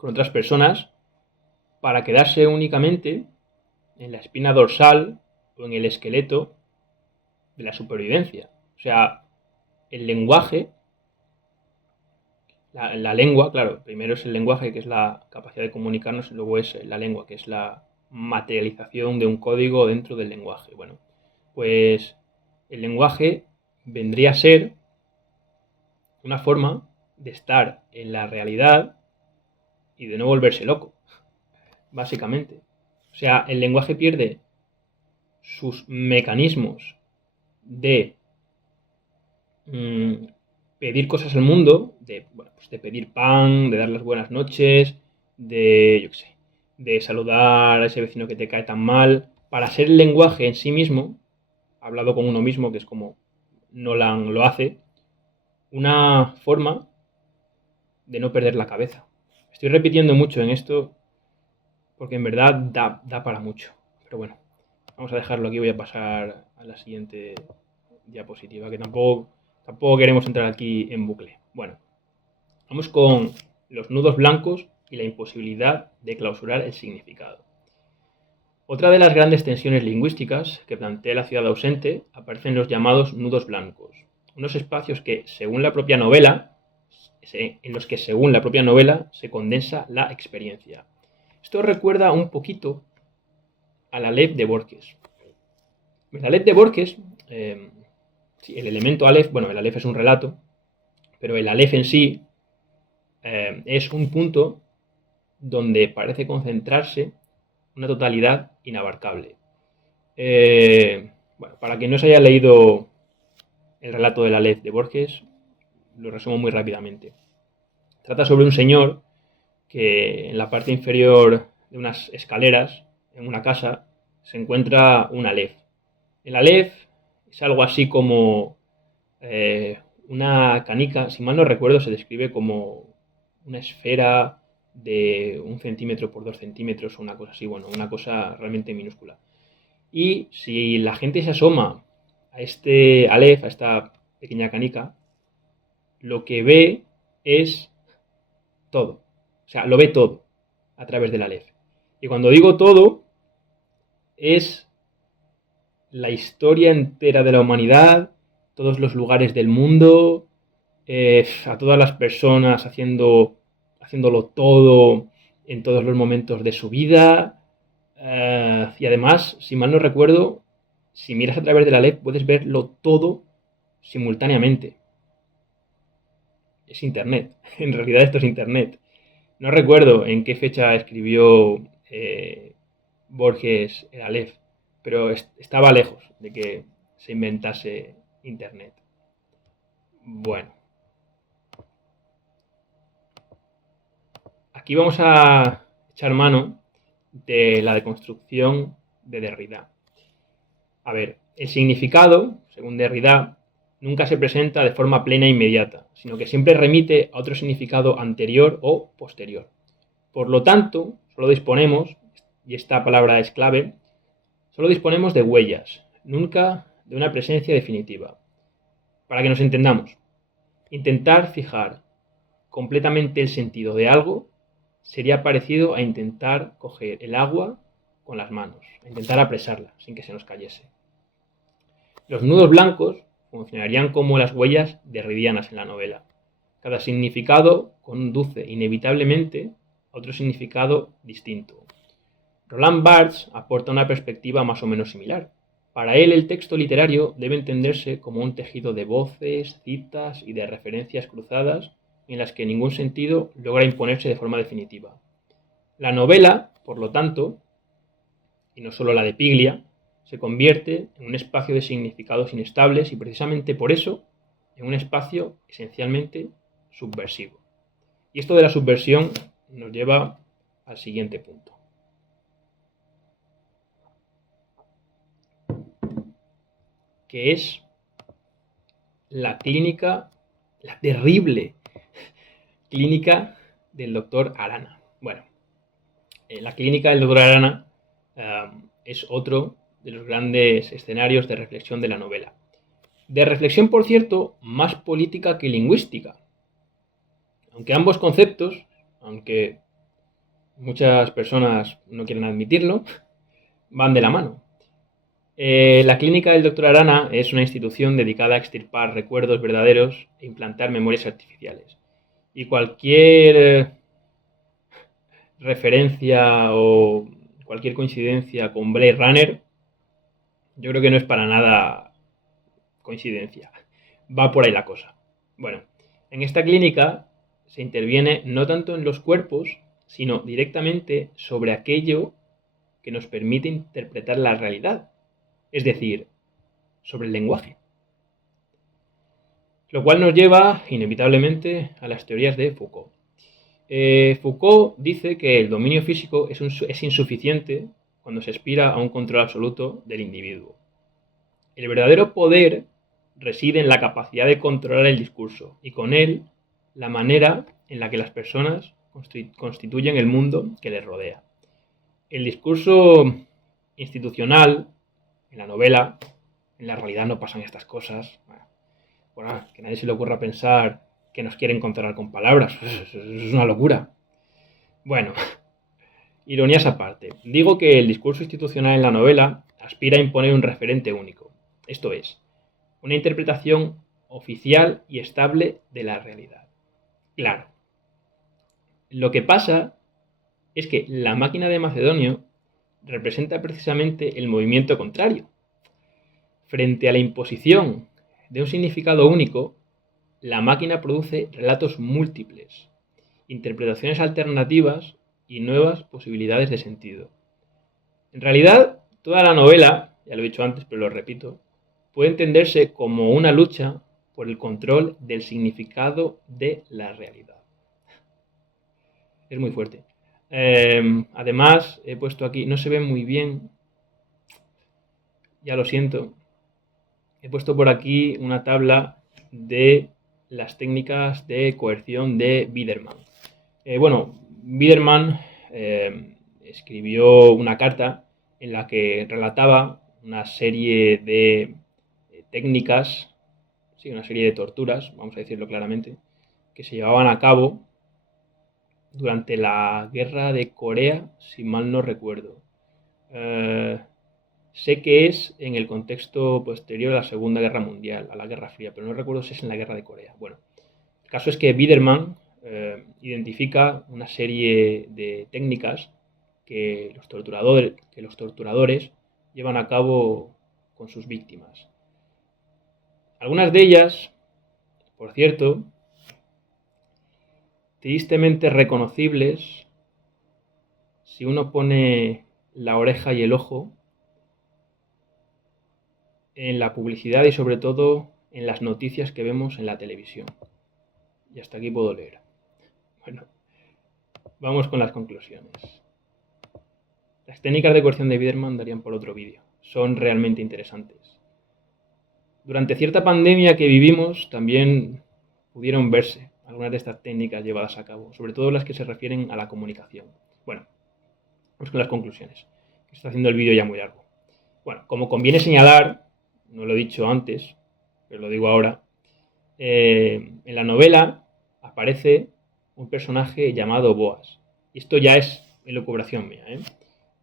con otras personas para quedarse únicamente en la espina dorsal o en el esqueleto de la supervivencia. O sea, el lenguaje, la lengua, claro, primero es el lenguaje, que es la capacidad de comunicarnos, y luego es la lengua, que es la materialización de un código dentro del lenguaje. Bueno, pues el lenguaje vendría a ser una forma de estar en la realidad y de no volverse loco, básicamente. O sea, el lenguaje pierde sus mecanismos de pedir cosas al mundo, pues de pedir pan, de dar las buenas noches, de saludar a ese vecino que te cae tan mal, para ser el lenguaje en sí mismo, hablado con uno mismo, que es como Nolan lo hace, una forma de no perder la cabeza. Estoy repitiendo mucho en esto porque en verdad da para mucho. Pero bueno, vamos a dejarlo aquí. Voy a pasar a la siguiente diapositiva, que tampoco queremos entrar aquí en bucle. Bueno, vamos con los nudos blancos y la imposibilidad de clausurar el significado. Otra de las grandes tensiones lingüísticas que plantea la ciudad ausente aparecen los llamados nudos blancos, unos espacios que, según la propia novela, en los que según la propia novela se condensa la experiencia. Esto recuerda un poquito a la Aleph de Borges. La Aleph de Borges, sí, el elemento Aleph, bueno, el Aleph es un relato, pero el Aleph en sí es un punto donde parece concentrarse una totalidad inabarcable. Bueno, para quien no se haya leído el relato del Aleph de Borges, lo resumo muy rápidamente. Trata sobre un señor que en la parte inferior de unas escaleras, en una casa, se encuentra un Aleph. El Aleph es algo así como una canica, si mal no recuerdo, se describe como una esfera de 1 centímetro por 2 centímetros o una cosa así, bueno, una cosa realmente minúscula. Y si la gente se asoma a este Aleph, a esta pequeña canica, lo que ve es todo. O sea, lo ve todo a través del Aleph. Y cuando digo todo, es la historia entera de la humanidad, todos los lugares del mundo, a todas las personas haciéndolo todo en todos los momentos de su vida. Y además, si mal no recuerdo, si miras a través de la LED puedes verlo todo simultáneamente. Es Internet. En realidad esto es Internet. No recuerdo en qué fecha escribió Borges el Aleph, pero estaba lejos de que se inventase Internet. Bueno. Aquí vamos a echar mano de la deconstrucción de Derrida. A ver, el significado, según Derrida, nunca se presenta de forma plena e inmediata, sino que siempre remite a otro significado anterior o posterior. Por lo tanto, solo disponemos, y esta palabra es clave, solo disponemos de huellas, nunca de una presencia definitiva. Para que nos entendamos, intentar fijar completamente el sentido de algo sería parecido a intentar coger el agua con las manos, a intentar apresarla sin que se nos cayese. Los nudos blancos funcionarían como las huellas derridianas en la novela. Cada significado conduce inevitablemente a otro significado distinto. Roland Barthes aporta una perspectiva más o menos similar. Para él, el texto literario debe entenderse como un tejido de voces, citas y de referencias cruzadas en las que ningún sentido logra imponerse de forma definitiva. La novela, por lo tanto, y no solo la de Piglia, se convierte en un espacio de significados inestables y precisamente por eso en un espacio esencialmente subversivo. Y esto de la subversión nos lleva al siguiente punto. Que es la terrible clínica del doctor Arana. Bueno, la clínica del doctor Arana es otro de los grandes escenarios de reflexión de la novela. De reflexión, por cierto, más política que lingüística. Aunque ambos conceptos, aunque muchas personas no quieren admitirlo, van de la mano. La clínica del Dr. Arana es una institución dedicada a extirpar recuerdos verdaderos e implantar memorias artificiales. Y cualquier referencia o cualquier coincidencia con Blade Runner, yo creo que no es para nada coincidencia. Va por ahí la cosa. Bueno, en esta clínica se interviene no tanto en los cuerpos, sino directamente sobre aquello que nos permite interpretar la realidad, es decir, sobre el lenguaje. Lo cual nos lleva inevitablemente a las teorías de Foucault. Foucault dice que el dominio físico es insuficiente cuando se aspira a un control absoluto del individuo. El verdadero poder reside en la capacidad de controlar el discurso y con él la manera en la que las personas constituyen el mundo que les rodea. El discurso institucional, en la novela, en la realidad no pasan estas cosas. Bueno, que nadie se le ocurra pensar que nos quieren controlar con palabras. Es una locura. Bueno, ironías aparte. Digo que el discurso institucional en la novela aspira a imponer un referente único. Esto es, una interpretación oficial y estable de la realidad. Claro. Lo que pasa es que la máquina de Macedonio representa precisamente el movimiento contrario. Frente a la imposición de un significado único, la máquina produce relatos múltiples, interpretaciones alternativas y nuevas posibilidades de sentido. En realidad, toda la novela, ya lo he dicho antes, pero lo repito, puede entenderse como una lucha por el control del significado de la realidad. Es muy fuerte. Además, he puesto aquí, no se ve muy bien, ya lo siento, he puesto por aquí una tabla de las técnicas de coerción de Biederman. Biederman escribió una carta en la que relataba una serie de técnicas, sí, una serie de torturas, vamos a decirlo claramente, que se llevaban a cabo durante la guerra de Corea, si mal no recuerdo. Sé que es en el contexto posterior a la Segunda Guerra Mundial, a la Guerra Fría, pero no recuerdo si es en la Guerra de Corea. Bueno, el caso es que Biederman identifica una serie de técnicas que los torturadores llevan a cabo con sus víctimas. Algunas de ellas, por cierto, tristemente reconocibles si uno pone la oreja y el ojo en la publicidad y sobre todo en las noticias que vemos en la televisión. Y hasta aquí puedo leer. Bueno, vamos con las conclusiones. Las técnicas de coerción de Biederman darían por otro vídeo. Son realmente interesantes. Durante cierta pandemia que vivimos también pudieron verse algunas de estas técnicas llevadas a cabo, sobre todo las que se refieren a la comunicación. Bueno, vamos con las conclusiones, que está haciendo el vídeo ya muy largo. Bueno, como conviene señalar, no lo he dicho antes, pero lo digo ahora, en la novela aparece un personaje llamado Boas. Y esto ya es elucubración mía.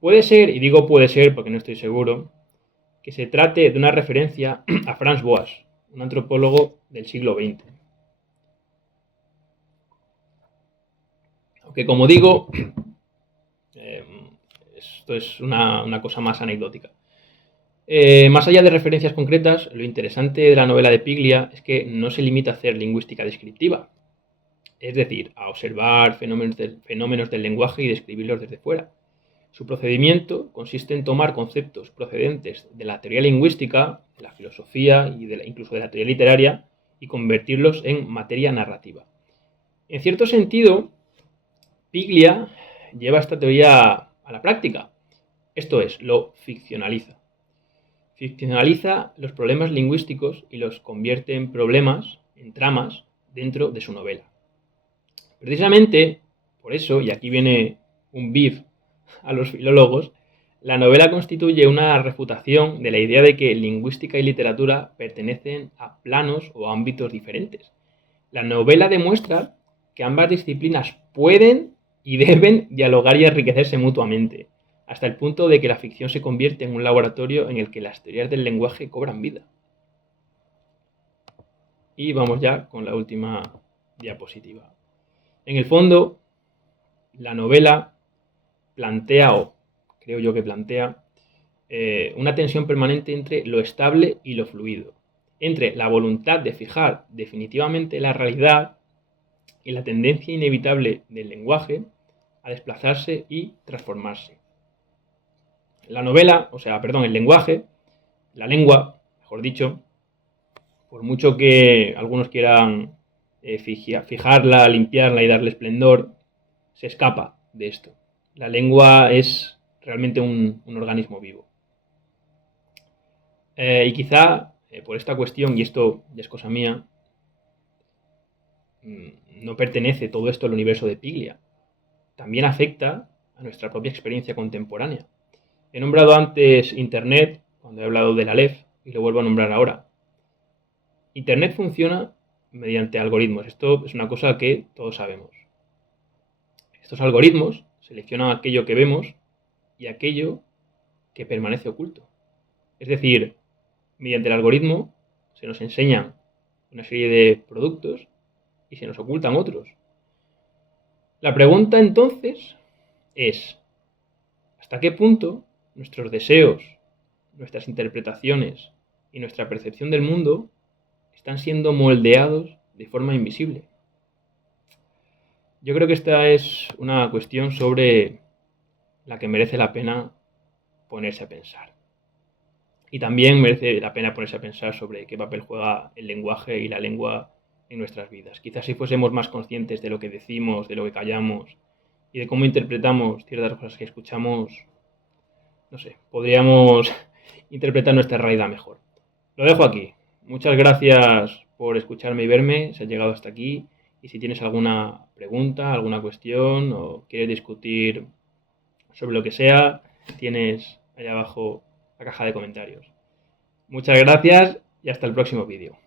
Puede ser, y digo puede ser porque no estoy seguro, que se trate de una referencia a Franz Boas, un antropólogo del siglo XX. Aunque como digo, esto es una cosa más anecdótica. Más allá de referencias concretas, lo interesante de la novela de Piglia es que no se limita a hacer lingüística descriptiva, es decir, a observar fenómenos del lenguaje y describirlos desde fuera. Su procedimiento consiste en tomar conceptos procedentes de la teoría lingüística, de la filosofía y incluso de la teoría literaria y convertirlos en materia narrativa. En cierto sentido, Piglia lleva esta teoría a la práctica, esto es, lo ficcionaliza. Ficcionaliza los problemas lingüísticos y los convierte en problemas, en tramas, dentro de su novela. Precisamente por eso, y aquí viene un beef a los filólogos, la novela constituye una refutación de la idea de que lingüística y literatura pertenecen a planos o ámbitos diferentes. La novela demuestra que ambas disciplinas pueden y deben dialogar y enriquecerse mutuamente, hasta el punto de que la ficción se convierte en un laboratorio en el que las teorías del lenguaje cobran vida. Y vamos ya con la última diapositiva. En el fondo, la novela plantea, o creo yo que plantea, una tensión permanente entre lo estable y lo fluido, entre la voluntad de fijar definitivamente la realidad y la tendencia inevitable del lenguaje a desplazarse y transformarse. El lenguaje, la lengua, mejor dicho, por mucho que algunos quieran fijarla, limpiarla y darle esplendor, se escapa de esto. La lengua es realmente un organismo vivo. Y quizá por esta cuestión, y esto ya es cosa mía, no pertenece todo esto al universo de Piglia. También afecta a nuestra propia experiencia contemporánea. He nombrado antes Internet, cuando he hablado del Aleph, y lo vuelvo a nombrar ahora. Internet funciona mediante algoritmos. Esto es una cosa que todos sabemos. Estos algoritmos seleccionan aquello que vemos y aquello que permanece oculto. Es decir, mediante el algoritmo se nos enseñan una serie de productos y se nos ocultan otros. La pregunta entonces es, ¿hasta qué punto nuestros deseos, nuestras interpretaciones y nuestra percepción del mundo están siendo moldeados de forma invisible? Yo creo que esta es una cuestión sobre la que merece la pena ponerse a pensar. Y también merece la pena ponerse a pensar sobre qué papel juega el lenguaje y la lengua en nuestras vidas. Quizás si fuésemos más conscientes de lo que decimos, de lo que callamos y de cómo interpretamos ciertas cosas que escuchamos, no sé, podríamos interpretar nuestra realidad mejor. Lo dejo aquí. Muchas gracias por escucharme y verme, si has llegado hasta aquí. Y si tienes alguna pregunta, alguna cuestión o quieres discutir sobre lo que sea, tienes allá abajo la caja de comentarios. Muchas gracias y hasta el próximo vídeo.